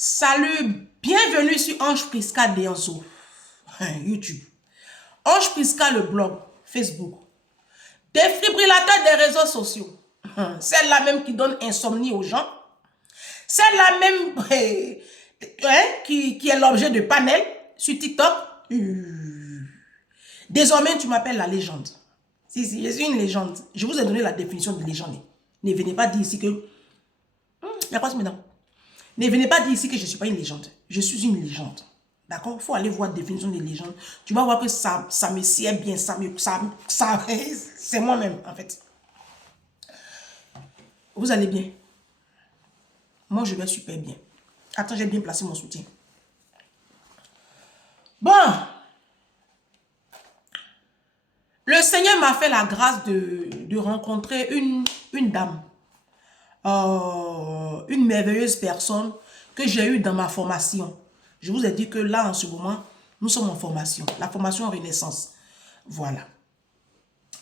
Salut, bienvenue sur Ange Prisca Déanso, YouTube. Ange Prisca, le blog, Facebook. Défibrillateur des réseaux sociaux. Celle-là même qui donne insomnie aux gens. Celle-là même qui est l'objet de panel sur TikTok. Désormais, tu m'appelles la légende. Si, je suis une légende. Je vous ai donné la définition de légende. Ne venez pas dire ici que... Il y a quoi ce maintenant? Ne venez pas dire ici que je ne suis pas une légende. Je suis une légende. D'accord? Il faut aller voir la définition de légende. Tu vas voir que ça me sied bien. C'est moi-même, en fait. Vous allez bien? Moi, je vais super bien. Attends, j'ai bien placé mon soutien. Bon. Le Seigneur m'a fait la grâce de rencontrer une dame. Une merveilleuse personne que j'ai eue dans ma formation. Je vous ai dit que là, en ce moment, nous sommes en formation. La formation en Renaissance. Voilà.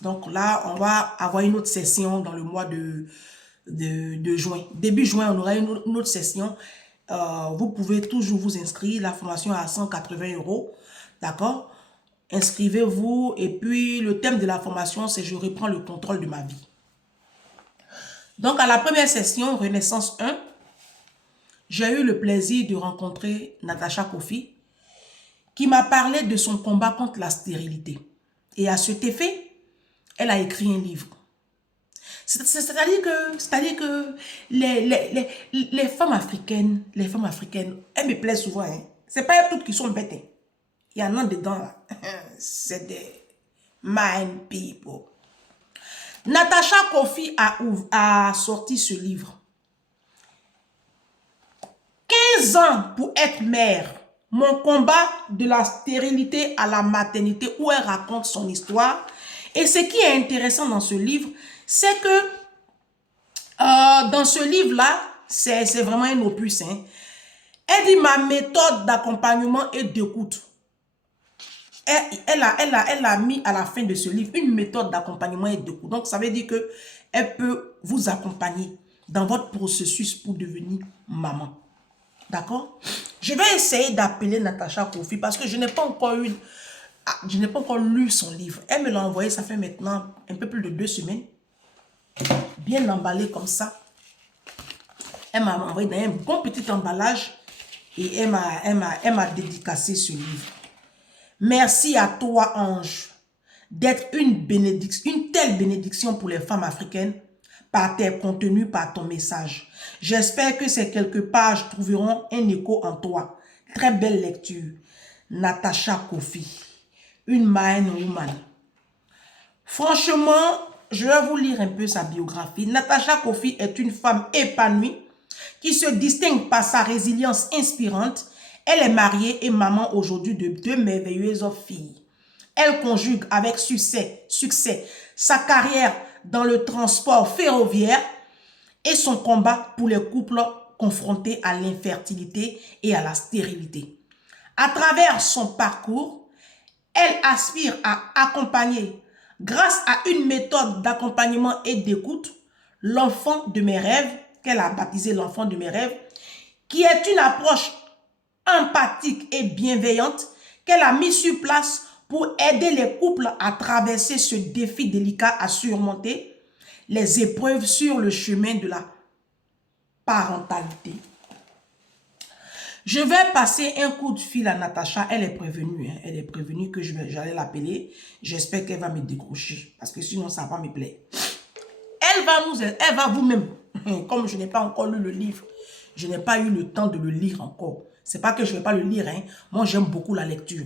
Donc là, on va avoir une autre session dans le mois de juin. Début juin, on aura une autre session. Vous pouvez toujours vous inscrire. La formation est à 180 €. D'accord? Inscrivez-vous. Et puis, le thème de la formation, c'est « Je reprends le contrôle de ma vie ». Donc, à la première session, Renaissance 1, j'ai eu le plaisir de rencontrer Natacha Kofi, qui m'a parlé de son combat contre la stérilité. Et à cet effet, elle a écrit un livre. C'est-à-dire que les femmes africaines, elles me plaisent souvent. Hein. Ce n'est pas toutes qui sont bêtes. Hein. Il y en a dedans. C'est des mind people. Natacha Kofi a sorti ce livre. 15 ans pour être mère. Mon combat de la stérilité à la maternité, où elle raconte son histoire. Et ce qui est intéressant dans ce livre, c'est que dans ce livre-là, c'est vraiment un opus. Hein. Elle dit ma méthode d'accompagnement et d'écoute. Elle a mis à la fin de ce livre une méthode d'accompagnement et d'écoute. Donc, ça veut dire qu'elle peut vous accompagner dans votre processus pour devenir maman. D'accord? Je vais essayer d'appeler Natacha Kofi parce que je n'ai pas encore lu son livre. Elle me l'a envoyé, ça fait maintenant un peu plus de 2 semaines. Bien emballé comme ça. Elle m'a envoyé dans un bon petit emballage et elle m'a dédicacé ce livre. Merci à toi, Ange, d'être une telle bénédiction pour les femmes africaines par tes contenus, par ton message. J'espère que ces quelques pages trouveront un écho en toi. Très belle lecture. Natacha Kofi, une man woman. Franchement, je vais vous lire un peu sa biographie. Natacha Kofi est une femme épanouie qui se distingue par sa résilience inspirante. Elle est mariée et maman aujourd'hui de 2 merveilleuses filles. Elle conjugue avec succès sa carrière dans le transport ferroviaire et son combat pour les couples confrontés à l'infertilité et à la stérilité. À travers son parcours, elle aspire à accompagner, grâce à une méthode d'accompagnement et d'écoute, l'enfant de mes rêves, qu'elle a baptisé l'enfant de mes rêves, qui est une approche empathique et bienveillante qu'elle a mis sur place pour aider les couples à traverser ce défi délicat à surmonter les épreuves sur le chemin de la parentalité. Je vais passer un coup de fil à Natacha. Elle est prévenue. Hein. Elle est prévenue que j'allais l'appeler. J'espère qu'elle va me décrocher. Parce que sinon, ça va me plaire. Elle va vous-même. Comme je n'ai pas encore lu le livre, je n'ai pas eu le temps de le lire encore. C'est pas que je ne vais pas le lire. Hein. Moi, j'aime beaucoup la lecture.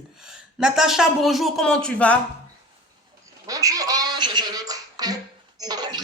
Natacha, bonjour. Comment tu vas? Bonjour, Ange. Je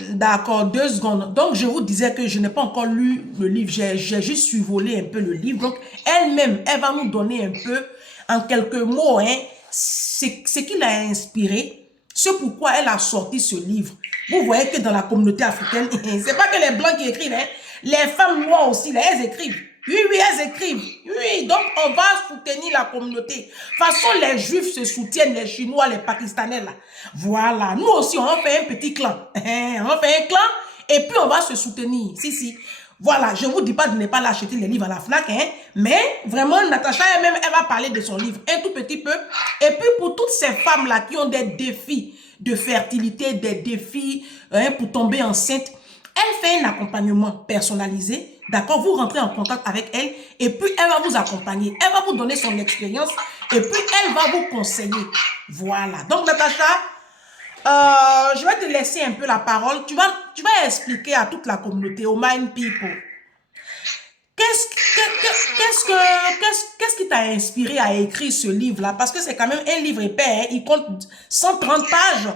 vais D'accord, 2 secondes. Donc, je vous disais que je n'ai pas encore lu le livre. J'ai juste survolé un peu le livre. Donc, elle-même, elle va nous donner un peu, en quelques mots, hein, ce qui l'a inspiré. C'est pourquoi elle a sorti ce livre. Vous voyez que dans la communauté africaine, c'est pas que les blancs qui écrivent, hein, les femmes noires aussi, là, elles écrivent. Oui, elles écrivent. Oui, donc on va soutenir la communauté. De toute façon, les Juifs se soutiennent, les Chinois, les Pakistanais, là. Voilà. Nous aussi, on fait un petit clan. On fait un clan et puis on va se soutenir. Si. Voilà, je ne vous dis pas de ne pas l'acheter les livres à la FNAC, hein, mais vraiment, Natacha elle-même, elle va parler de son livre un tout petit peu. Et puis, pour toutes ces femmes-là qui ont des défis de fertilité, des défis pour tomber enceinte, elle fait un accompagnement personnalisé. D'accord, vous rentrez en contact avec elle et puis elle va vous accompagner. Elle va vous donner son expérience et puis elle va vous conseiller. Voilà. Donc, Natacha, je vais te laisser un peu la parole. Tu vas expliquer à toute la communauté, aux Mind People, Merci beaucoup. qu'est-ce qui t'a inspiré à écrire ce livre-là? Parce que c'est quand même un livre épais, hein? Il compte 130 pages.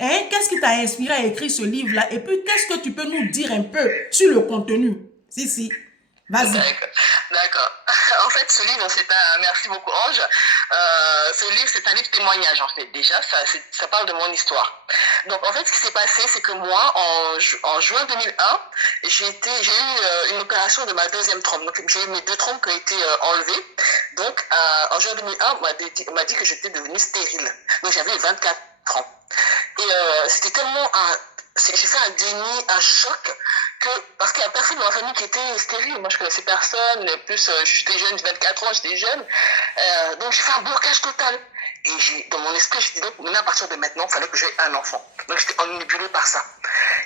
Hein? Qu'est-ce qui t'a inspiré à écrire ce livre-là? Et puis, qu'est-ce que tu peux nous dire un peu sur le contenu? Si, vas-y. D'accord, d'accord. En fait, ce livre, merci beaucoup, Ange. Ce livre, c'est un livre témoignage, en fait. Déjà, ça parle de mon histoire. Donc, en fait, ce qui s'est passé, c'est que moi, en juin 2001, j'ai eu une opération de ma deuxième trompe. Donc, j'ai eu mes 2 trompes qui ont été enlevées. Donc, en juin 2001, on m'a dit que j'étais devenue stérile. Donc, j'avais 24 ans. Et c'était tellement j'ai fait un déni, un choc, parce qu'il n'y a personne dans ma famille qui était stérile. Moi, je connaissais personne. Plus, j'étais jeune, 24 ans, j'étais jeune. Donc, j'ai fait un blocage total. Et dans mon esprit, je dit, donc, maintenant, à partir de maintenant, il fallait que j'aie un enfant. Donc, j'étais ennubulée par ça.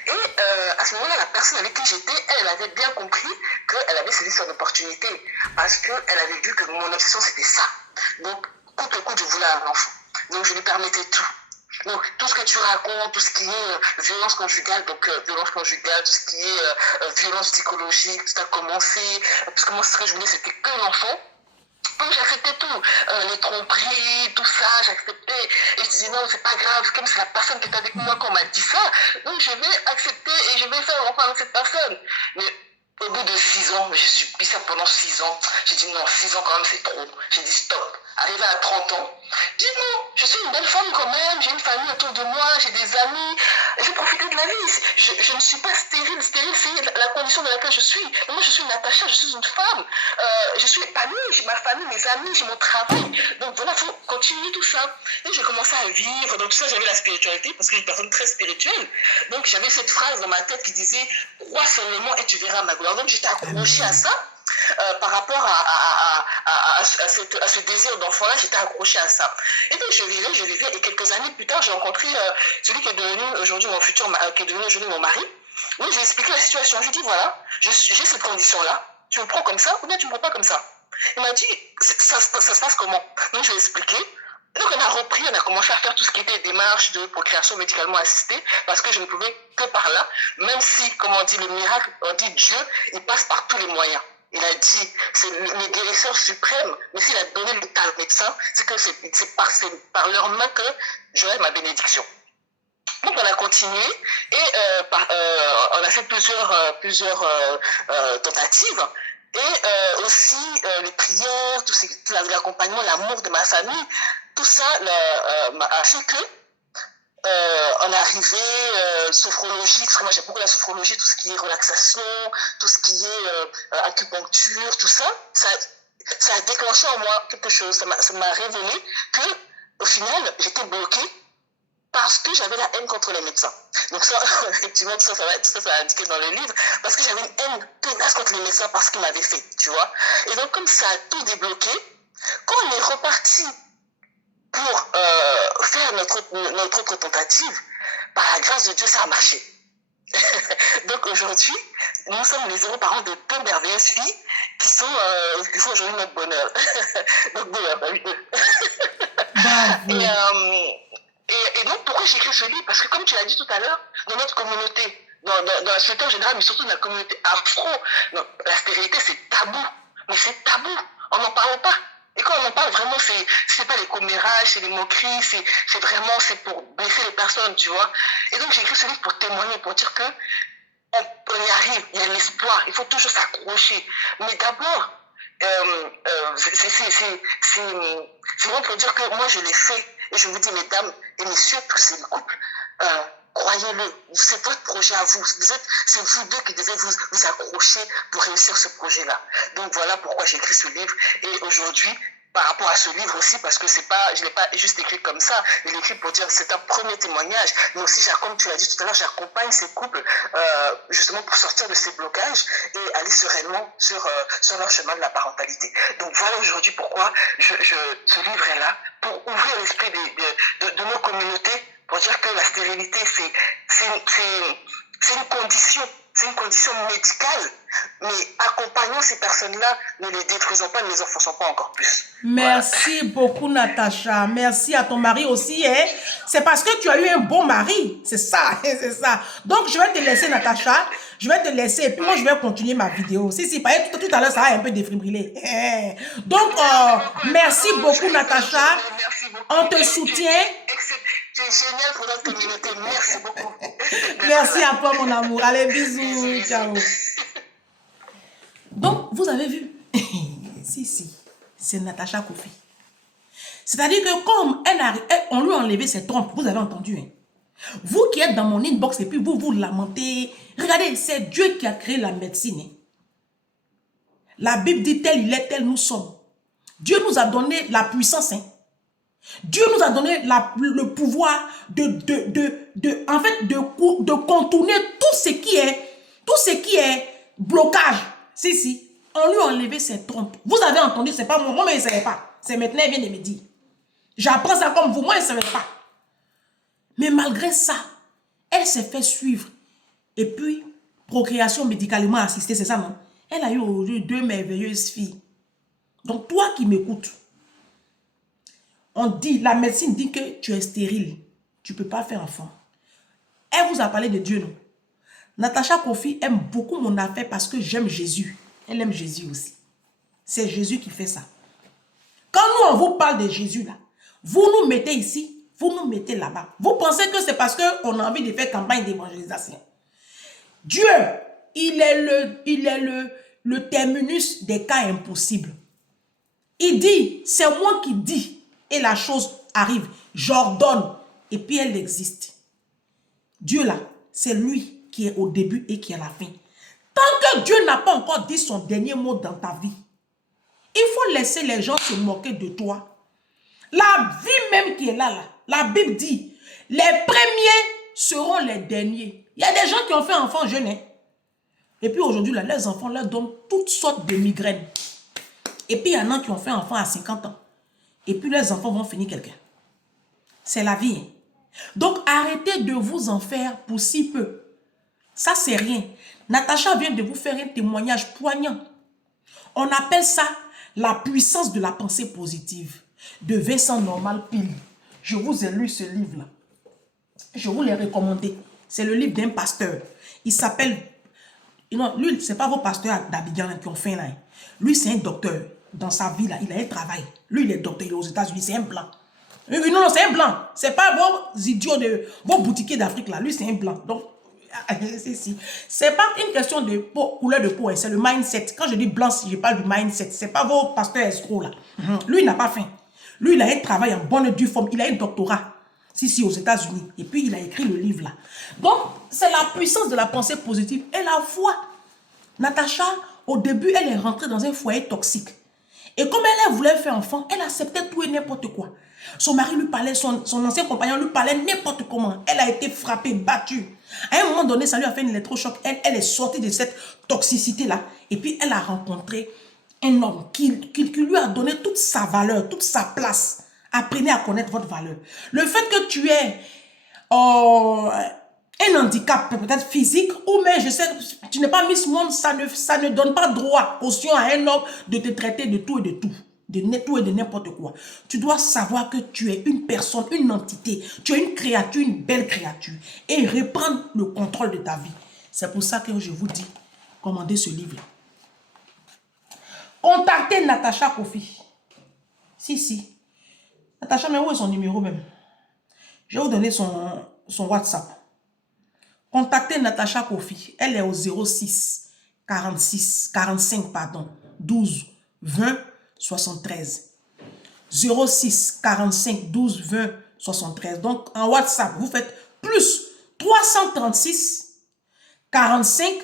Et à ce moment-là, la personne avec qui j'étais, elle avait bien compris qu'elle avait saisi son opportunité. Parce qu'elle avait vu que mon obsession, c'était ça. Donc, coûte que coûte, je voulais un enfant. Donc, je lui permettais tout. Donc, tout ce que tu racontes, tout ce qui est violence conjugale, tout ce qui est violence psychologique, tout a commencé, parce que moi, ce que je voulais, c'était que l'enfant. Donc, j'acceptais tout, les tromperies, tout ça, j'acceptais. Et je disais, non, c'est pas grave, comme c'est la personne qui est avec moi qu'on m'a dit ça, donc je vais accepter et je vais faire l'enfant avec cette personne. Mais au bout de 6 ans, j'ai subi ça pendant 6 ans. J'ai dit non, 6 ans quand même, c'est trop. J'ai dit stop. Arrivé à 30 ans, j'ai dit non, je suis une belle femme quand même, j'ai une famille autour de moi, j'ai des amis, j'ai profité de la vie. Je ne suis pas stérile. Stérile, c'est la condition dans laquelle je suis. Mais moi, je suis Natacha, je suis une femme. Je suis épanouie, j'ai ma famille, mes amis, j'ai mon travail. Donc voilà, il faut continuer tout ça. Et j'ai commencé à vivre. Donc tout ça, j'avais la spiritualité parce que je suis une personne très spirituelle. Donc j'avais cette phrase dans ma tête qui disait crois seulement et tu verras ma gloire. Donc j'étais accrochée à ça. Par rapport à ce désir d'enfant-là, j'étais accrochée à ça. Et donc je vivais, et quelques années plus tard, j'ai rencontré celui qui est devenu aujourd'hui mon mari. Oui, j'ai expliqué la situation. Je lui ai dit, voilà, j'ai cette condition-là, tu me prends comme ça ou bien tu me prends pas comme ça. Il m'a dit, ça se passe comment? Donc je lui ai expliqué. Donc on a repris, on a commencé à faire tout ce qui était démarche de procréation médicalement assistée, parce que je ne pouvais que par là, même si, comme on dit, le miracle, on dit Dieu, il passe par tous les moyens. Il a dit, c'est le guérisseur suprême, mais s'il a donné le talent médecin, c'est que c'est par leurs mains que j'aurai ma bénédiction. Donc on a continué et on a fait plusieurs tentatives. Et aussi les prières, tout l'accompagnement, l'amour de ma famille, tout ça a fait que on est arrivé sophrologie, parce que moi j'aime beaucoup la sophrologie, tout ce qui est relaxation, tout ce qui est acupuncture, tout ça, ça a déclenché en moi quelque chose. Ça m'a révélé que au final j'étais bloquée parce que j'avais la haine contre les médecins. Donc ça, effectivement, tout ça va indiqué dans le livre, parce que j'avais une haine tenace contre les médecins parce qu'ils m'avaient fait, tu vois. Et donc comme ça a tout débloqué, quand on est reparti pour faire notre autre tentative, par la grâce de Dieu, ça a marché. Donc aujourd'hui, nous sommes les heureux parents de 2 merveilleuses filles qui sont aujourd'hui notre bonheur. Donc et donc pourquoi j'ai écrit ce livre? Parce que comme tu l'as dit tout à l'heure, dans notre communauté, dans la société en général, mais surtout dans la communauté afro, la stérilité c'est tabou. Mais c'est tabou, on n'en parle pas. Et quand on en parle, vraiment, c'est pas les commérages, c'est les moqueries, c'est vraiment, c'est pour blesser les personnes, tu vois. Et donc, j'ai écrit ce livre pour témoigner, pour dire que on y arrive, il y a l'espoir, il faut toujours s'accrocher. Mais d'abord, c'est vraiment pour dire que moi, je l'ai fait. Et je vous dis, mesdames et messieurs, parce que c'est le couple, croyez-le, c'est votre projet à vous. C'est vous deux qui devez vous accrocher pour réussir ce projet-là. Donc voilà pourquoi j'ai écrit ce livre. Et aujourd'hui, par rapport à ce livre aussi, parce que c'est pas, je ne l'ai pas juste écrit comme ça, je l'ai écrit pour dire que c'est un premier témoignage, mais aussi, comme tu l'as dit tout à l'heure, j'accompagne ces couples justement pour sortir de ces blocages et aller sereinement sur leur chemin de la parentalité. Donc voilà aujourd'hui pourquoi ce livre est là, pour ouvrir l'esprit de nos communautés, pour dire que la stérilité, c'est une condition. C'est une condition médicale, mais accompagnons ces personnes-là, ne les détruisons pas, ne les enfonçons pas encore plus. Merci voilà. Beaucoup, Natacha. Merci à ton mari aussi. Hein? C'est parce que tu as eu un bon mari. C'est ça, c'est ça. Donc, je vais te laisser, Natacha. Je vais te laisser et puis moi, je vais continuer ma vidéo. Si, tout à l'heure, ça a un peu défibrilé. Donc, merci beaucoup, Natacha. Merci beaucoup. On te soutient. C'est génial pour notre communauté. Merci beaucoup. Merci à toi, mon amour. Allez, bisous. Ciao. Donc, vous avez vu. Si. C'est Natacha Kofi. C'est-à-dire que comme on lui a enlevé ses trompes, vous avez entendu. Hein? Vous qui êtes dans mon inbox et puis vous lamentez. Regardez, c'est Dieu qui a créé la médecine. Hein? La Bible dit tel il est, tel nous sommes. Dieu nous a donné la puissance. Hein? Dieu nous a donné le pouvoir de contourner tout ce qui est blocage. Si. On lui a enlevé ses trompes. Vous avez entendu, c'est pas moi, mais il ne savait pas. C'est maintenant, il vient de me dire. J'apprends ça comme vous, moi, il ne savait pas. Mais malgré ça, elle s'est fait suivre. Et puis, procréation médicalement assistée, c'est ça, non? Elle a eu aujourd'hui 2 merveilleuses filles. Donc, toi qui m'écoutes, la médecine dit que tu es stérile. Tu ne peux pas faire enfant. Elle vous a parlé de Dieu, non? Natacha Kofi aime beaucoup mon affaire parce que j'aime Jésus. Elle aime Jésus aussi. C'est Jésus qui fait ça. Quand nous, on vous parle de Jésus, là, vous nous mettez ici, vous nous mettez là-bas. Vous pensez que c'est parce qu'on a envie de faire campagne d'évangélisation. Dieu, il est le terminus des cas impossibles. Il dit, c'est moi qui dis, et la chose arrive. J'ordonne, et puis elle existe. Dieu, là, c'est lui qui est au début et qui est à la fin. Tant que Dieu n'a pas encore dit son dernier mot dans ta vie, il faut laisser les gens se moquer de toi. La vie même qui est là, la Bible dit, les premiers seront les derniers. Il y a des gens qui ont fait enfant jeune. Hein? Et puis aujourd'hui, leurs enfants leur donnent toutes sortes de migraines. Et puis il y en a qui ont fait enfant à 50 ans. Et puis leurs enfants vont finir quelqu'un. C'est la vie. Hein? Donc arrêtez de vous en faire pour si peu. Ça, c'est rien. Natacha vient de vous faire un témoignage poignant. On appelle ça la puissance de la pensée positive de Vincent Normal Pile. Je vous ai lu ce livre-là. Je vous l'ai recommandé. C'est le livre d'un pasteur. Il s'appelle... Non, lui, ce n'est pas vos pasteurs d'Abidjan qui ont fait là. Lui, c'est un docteur. Dans sa vie, là, il a un travail. Lui, il est docteur, il est aux États-Unis, c'est un blanc. Non, c'est un blanc. Ce n'est pas vos idiots, vos boutiquiers d'Afrique là. Lui, c'est un blanc. Donc, c'est pas une question de couleur de peau, c'est le mindset. Quand je dis blanc, je parle du mindset. C'est pas vos pasteurs escrocs là. Lui, il n'a pas faim. Lui, il a un travail en bonne et due forme. Il a un doctorat. Si, aux États-Unis. Et puis, il a écrit le livre là. Donc, c'est la puissance de la pensée positive et la foi. Natacha, au début, elle est rentrée dans un foyer toxique. Et comme elle voulait faire enfant, elle acceptait tout et n'importe quoi. Son mari lui parlait, son ancien compagnon lui parlait n'importe comment. Elle a été frappée, battue. À un moment donné, ça lui a fait un électrochoc. Elle est sortie de cette toxicité-là. Et puis, elle a rencontré un homme qui lui a donné toute sa valeur, toute sa place. Apprenez à connaître votre valeur. Le fait que tu aies un handicap, peut-être physique, ou mais je sais, tu n'es pas Miss Monde, ça ne donne pas droit, caution à un homme de te traiter de tout et de tout. De tout et de n'importe quoi. Tu dois savoir que tu es une personne, une entité. Tu es une créature, une belle créature. Et reprendre le contrôle de ta vie. C'est pour ça que je vous dis, commandez ce livre. Contactez Natacha Kofi. Si. Natacha, mais où est son numéro même? Je vais vous donner son WhatsApp. Contactez Natacha Kofi. Elle est au 06 45 12 20 73. 06 45 12 20 73. Donc, en WhatsApp, vous faites plus 336 45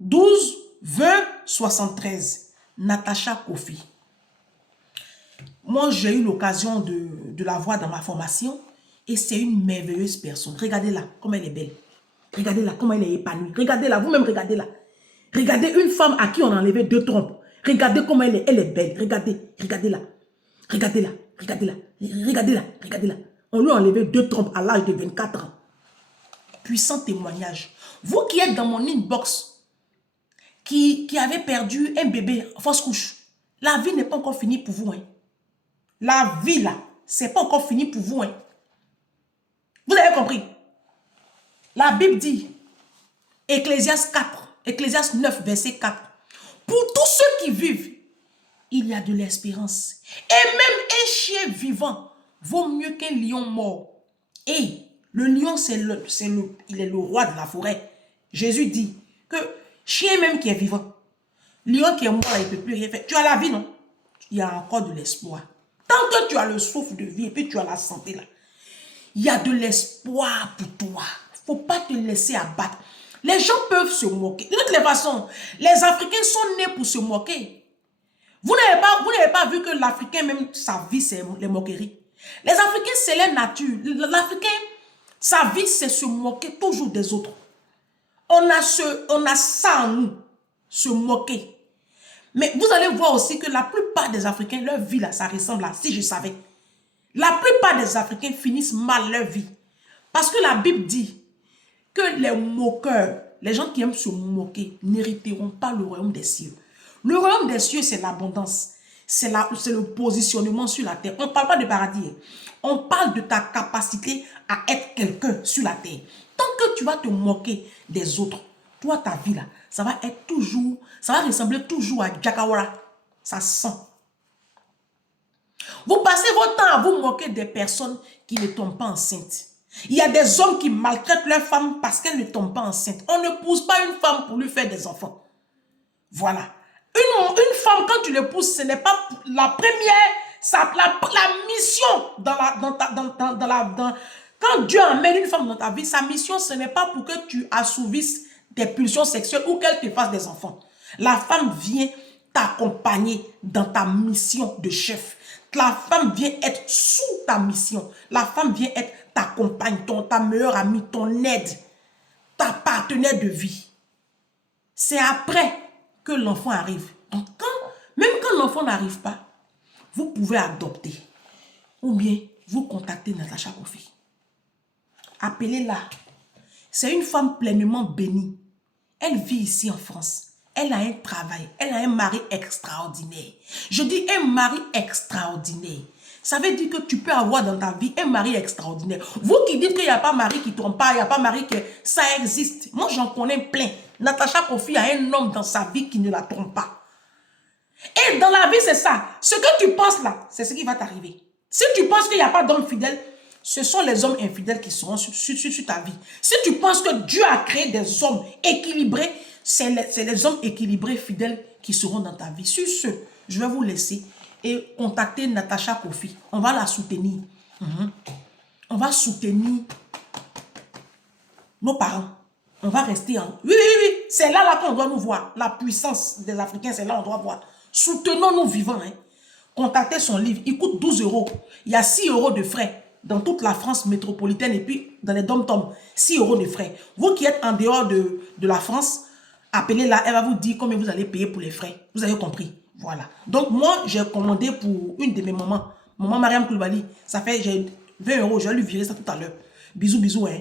12 20 73. Natacha Kofi. Moi, j'ai eu l'occasion de la voir dans ma formation et c'est une merveilleuse personne. Regardez-la, comme elle est belle. Regardez-la, comment elle est épanouie. Regardez-la, vous-même regardez-la. Regardez une femme à qui on a enlevé 2 trompes. Regardez comment elle est belle. Regardez, regardez-la. Regardez-la, regardez-la, regardez-la, regardez-la. On lui a enlevé 2 trompes à l'âge de 24 ans. Puissant témoignage. Vous qui êtes dans mon inbox, qui avez perdu un bébé, fausse couche, la vie n'est pas encore finie pour vous. Hein. La vie, là, c'est pas encore fini pour vous. Hein. Vous avez compris? La Bible dit, Ecclésiaste 4, Ecclésiaste 9, verset 4. Pour tous ceux qui vivent, il y a de l'espérance. Et même un chien vivant vaut mieux qu'un lion mort. Et le lion, il est le roi de la forêt. Jésus dit que chien même qui est vivant, lion qui est mort, il ne peut plus rien faire. Tu as la vie, non? Il y a encore de l'espoir. Tant que tu as le souffle de vie et puis tu as la santé là, il y a de l'espoir pour toi. Il ne faut pas te laisser abattre. Les gens peuvent se moquer. De toutes les façons, les Africains sont nés pour se moquer. Vous n'avez pas vu que l'Africain, même sa vie, c'est les moqueries. Les Africains, c'est leur nature. L'Africain, sa vie, c'est se moquer toujours des autres. On a ça en nous, se moquer. Mais vous allez voir aussi que la plupart des Africains, leur vie, là, ça ressemble à, si je savais. La plupart des Africains finissent mal leur vie. Parce que la Bible dit que les moqueurs, les gens qui aiment se moquer, n'hériteront pas le royaume des cieux. Le royaume des cieux, c'est l'abondance. C'est le positionnement sur la terre. On ne parle pas de paradis. On parle de ta capacité à être quelqu'un sur la terre. Tant que tu vas te moquer des autres, toi, ta vie, là, ça va être toujours, ça va ressembler toujours à Jakawara. Ça sent. Vous passez votre temps à vous moquer des personnes qui ne tombent pas enceintes. Il y a des hommes qui maltraitent leurs femmes parce qu'elles ne tombent pas enceintes. On ne pousse pas une femme pour lui faire des enfants. Voilà. Une femme, quand tu l'épouses, ce n'est pas la première, la mission quand Dieu amène une femme dans ta vie, sa mission, ce n'est pas pour que tu assouvisses tes pulsions sexuelles ou qu'elle te fasse des enfants. La femme vient t'accompagner dans ta mission de chef. La femme vient être sous ta mission. La femme vient être ta compagne, ta meilleure amie, ton aide, ta partenaire de vie. C'est après que l'enfant arrive. Donc, même quand l'enfant n'arrive pas, vous pouvez adopter. Ou bien, vous contactez Natacha Kofi. Appelez-la. C'est une femme pleinement bénie. Elle vit ici en France. Elle a un travail. Elle a un mari extraordinaire. Je dis un mari extraordinaire. Ça veut dire que tu peux avoir dans ta vie un mari extraordinaire. Vous qui dites qu'il n'y a pas mari qui ne trompe pas, il n'y a pas mari que ça existe. Moi, j'en connais plein. Natacha Kofi a un homme dans sa vie qui ne la trompe pas. Et dans la vie, c'est ça. Ce que tu penses là, c'est ce qui va t'arriver. Si tu penses qu'il n'y a pas d'homme fidèle, ce sont les hommes infidèles qui seront sur ta vie. Si tu penses que Dieu a créé des hommes équilibrés, c'est les hommes équilibrés, fidèles qui seront dans ta vie. Sur ce, je vais vous laisser et contacter Natacha Kofi. On va la soutenir. On va soutenir nos parents. On va rester en... Oui. C'est là qu'on doit nous voir. La puissance des Africains, c'est là qu'on doit voir. Soutenons-nous vivants. Hein. Contactez son livre. Il coûte 12 €. Il y a 6 € de frais dans toute la France métropolitaine et puis dans les dom-toms. 6 € de frais. Vous qui êtes en dehors de la France, appelez-la. Elle va vous dire combien vous allez payer pour les frais. Vous avez compris. Voilà. Donc moi, j'ai commandé pour une de mes mamans. Maman Mariam Koulibaly. Ça fait, j'ai 20 €. Je vais lui virer ça tout à l'heure. Bisous, bisous. Hein.